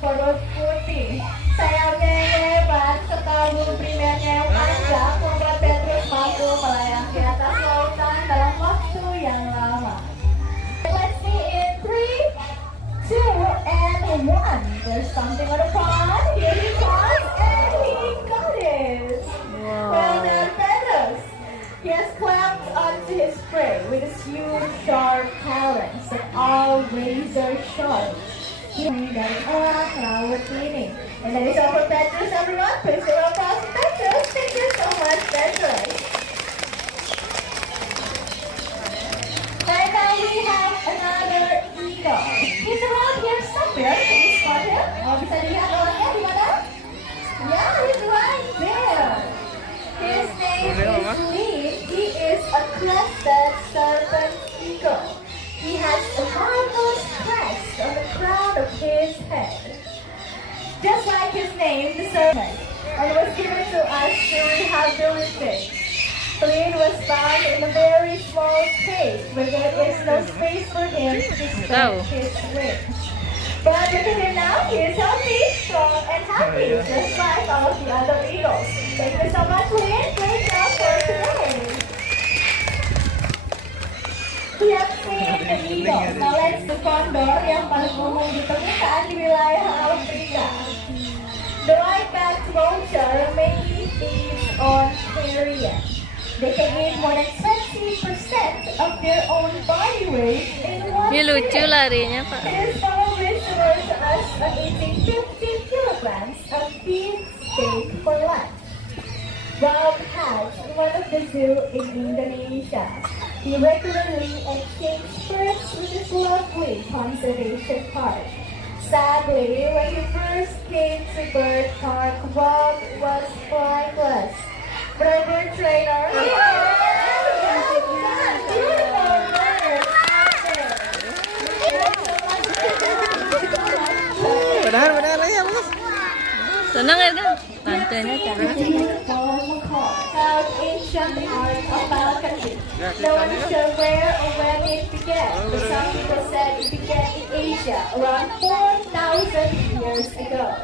perut putih, sayapnya yang lebar, serta bulu primernya yang panjang membuat Petrus mampu melayang di atas lautan dalam waktu yang lama. Let's see in 3, 2, and 1. There's something on the pond. Here he comes, and he got it. Well done, Petrus. He has clamped onto his prey with his huge sharp talons that all razor sharp. Dari orang laut ini. And that is all for Petrus, everyone. Please give a applause to Petrus. Thank you so much, Petrus. And now we have another eagle. He's around here somewhere. Can you spot him? Oh, bisa dilihat orangnya di mana? Yeah, he's right there. His name is Lee. He is a crested serpent eagle. He has a marvelous crest on the crown of his head. Just like his name, the serpent, and was given to us to rehabilitate. Flynn was found in a very small cave where there is no space for him to spread his wings. But look at him now, he is healthy, strong, and happy, just like all of the other eagles. Thank you so much, Flynn. Great job for today. We have seen the eagle. Now let's the condor yang paling umum ditemukan di wilayah Afrika. The white-backed vulture mainly feeds on carrion. They can eat more than 20% of their own body weight in one Ini lucu day. larinya, Pak. It is probably similar to us on eating 50 kilograms of beef steak for lunch. Bob hatched in one of the zoo in Indonesia. He regularly exchanged birds with his lovely conservation park. Sadly, when he first came to bird park, Bob was flightless. But our bird trainer, Benar ya, Mas. Senang ya kan? Tantenya cara. About ancient art of falconry. No one is sure where or when it began, but some people said it began in Asia around 4,000 years ago.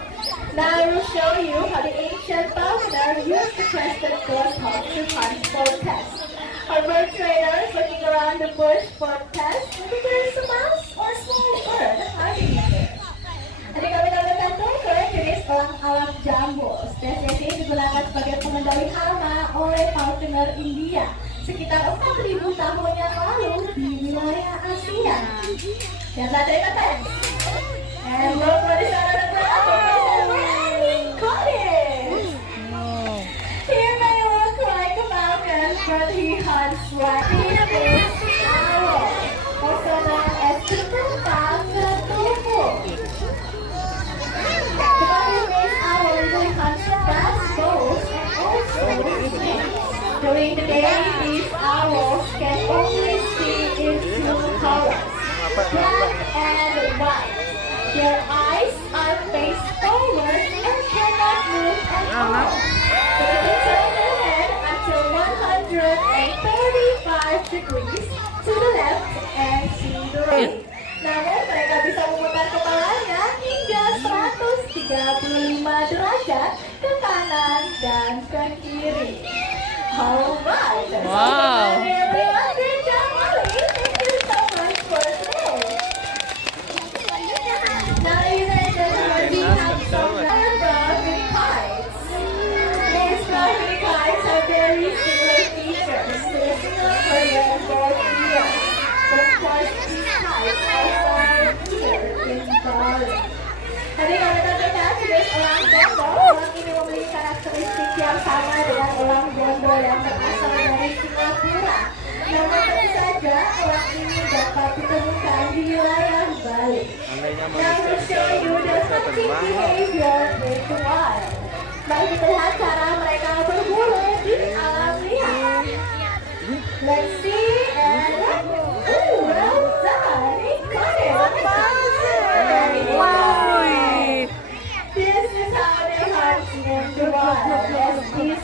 Now I will show you how the ancient falconer used the crested goshawk to hunt for pests. Our bird trainer is looking around the bush for pests. Maybe there is a mouse or a small bird hiding there. Tadi kami tambahkan ke jenis elang-elang jambul. Spesies ini digunakan sebagai pengendali hama oleh falconer India sekitar 4.000 tahun yang lalu di wilayah Asia. Dan tadi kata, and look what is on the ground. Got it. He may look like a falcon, but he hunts right. He is owl, also known as the pertunjukan. The body-based owl usually hunts bats, gulls, and also snakes. During the day, these owls can only see in two colors, black and white. Their eyes are faced forward and cannot move at all. They can turn their head until 135 degrees to the left and to the right. Namun mereka bisa memutar kepalanya hingga 135 derajat ke kanan dan ke kiri. Alright, that's all for everyone. Great job, Molly. Thank you so much for today. Now, ladies and gentlemen, we have some brown-winged kites. These brown-winged kites have very similar features to the single Korean bird ears. But of course, these kites are found here in Bali. Tadi kalau kita lihat jenis elang bondol, elang ini memiliki karakteristik yang sama dengan elang bondol yang berasal dari Singapura. Namun tentu saja elang ini dapat ditemukan di wilayah Bali. Now we'll show you the hunting behavior in the wild. Mari kita lihat cara mereka berburu di alam liar. Let's see and well done. He got it. Wow. This is how they hunt in the wild. As these